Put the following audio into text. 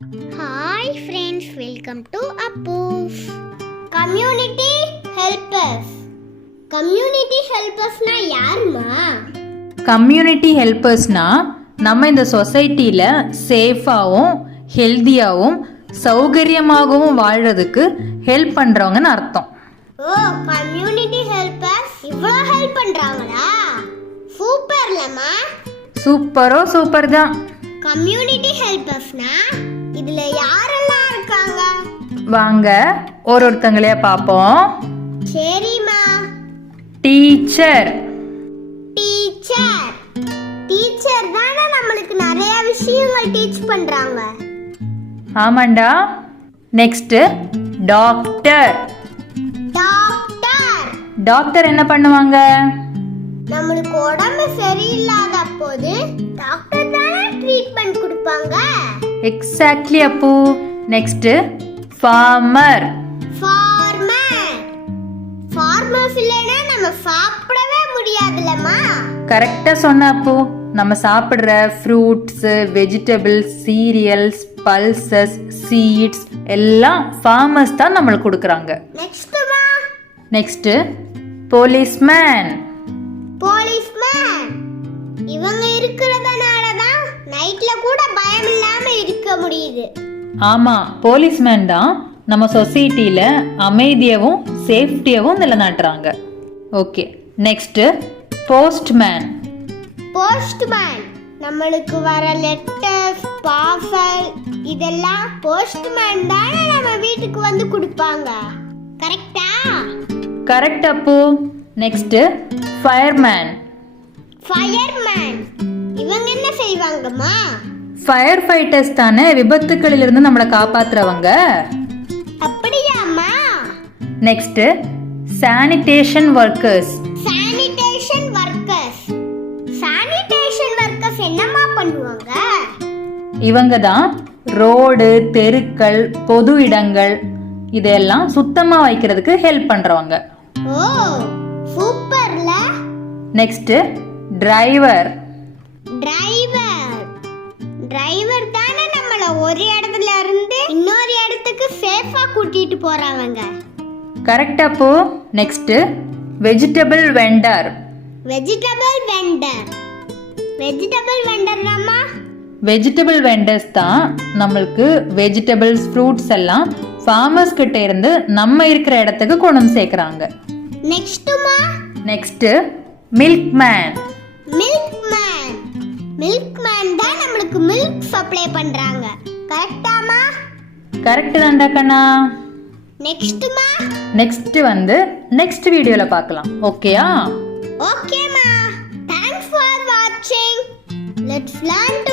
Hi friends, welcome to Appu's community helpers. Community ஹெல்பர்ஸ்னா யாருமா? Community ஹெல்பர்ஸ்னா நம்ம இந்த சொசைட்டியில் சேஃபாகவும் ஹெல்த்தியாகவும் சௌகரியமாகவும் வாழ்கிறதுக்கு ஹெல்ப் பண்ணுறவங்கன்னு அர்த்தம். ஓ, கம்யூனிட்டி ஹெல்பர்ஸ் இவ்வளோ ஹெல்ப் பண்ணுறாங்களா? சூப்பர்லம்மா. சூப்பர் தான். கம்யூனிட்டி ஹெல்பர்ஸ்னா இதுல யாரெல்லாம் இருக்காங்க? வாங்க ஒருத்தங்களையா பார்ப்போம். சரிம்மா. டீச்சர். டீச்சர் தானே நம்மளுக்கு நிறைய விஷயங்கள் டீச் பண்றாங்க. ஆமாண்டா. Next doctor. டாக்டர் என்ன பண்ணுவாங்க? நம்மளுக்கு உடம்பு சரியில்லாத போது டாக்டர் தானே ட்ரீட்மெண்ட் கொடுப்பாங்க. Exactly Appu. Next farmer. Farmers இல்லைன்னா நம்ம சாப்பிடவே முடியாதுல்லம்மா. கரெக்டா சொன்ன அப்பு. நம்ம சாப்பிடுற fruits, vegetables, cereals, pulses, seeds எல்லாம் ஃபார்மர்ஸ் தான் நம்மளுக்கு கொடுக்குறாங்க. Next policeman. இவங்க இருக்கிறதுனால தான் நைட்ல கூட பயம் இல்லாம இருக்க முடியுது. ஆமா, போலீஸ்மேன் தான் நம்ம சொசைட்டில அமைதியாவும் சேஃப்டியாவும் நிலைநாட்டுறாங்க. Okay, next postman. நம்மளுக்கு வர லெட்டர்ஸ், பார்சல் இதெல்லாம் போஸ்ட்மேன் தானே நம்ம வீட்டுக்கு வந்து கொடுப்பாங்க. கரெக்ட்டா? கரெக்ட் அப்பு. Next fireman. இவங்க என்ன செய்வாங்கம்மா? ஃபயர் ஃபைட்டர்ஸ் தானே விபத்துக்களிலிருந்து நம்மளை காப்பாத்துறவங்க. அப்படியாம்மா? Next sanitation workers. என்னம்மா பண்ணுவாங்க? இவங்க தான் ரோடு, தெருக்கள், பொது இடங்கள் இதெல்லாம் சுத்தமா வைக்கிறதுக்கு ஹெல்ப் பண்றவங்க. ஓ, சூப்பர்ல. Next driver. டிரைவர் தானே நம்மள ஒரு இடத்துல இருந்து இன்னொரு இடத்துக்கு சேஃபா கூட்டிட்டு போறவங்க. கரெக்ட் அப்போ. Next vegetable vendor. Vegetable vendors தான் நம்மளுக்கு வெஜிடபிள்ஸ், ஃப்ரூட்ஸ் எல்லாம் ஃபார்மர்ஸ் கிட்ட இருந்து நம்ம இருக்கிற இடத்துக்கு கொண்டு வந்து சேர்க்கறாங்க. Next milkman. தான் நம்மளுக்கு மில்க் சப்ளை பண்றாங்க. கரெக்ட்டாமா? கரெக்ட் தான்டா கண்ணா. நெக்ஸ்ட் வந்து நெக்ஸ்ட் வீடியோல பார்க்கலாம். ஓகேயா? ஓகேமா. Thanks for watching. Let's learn to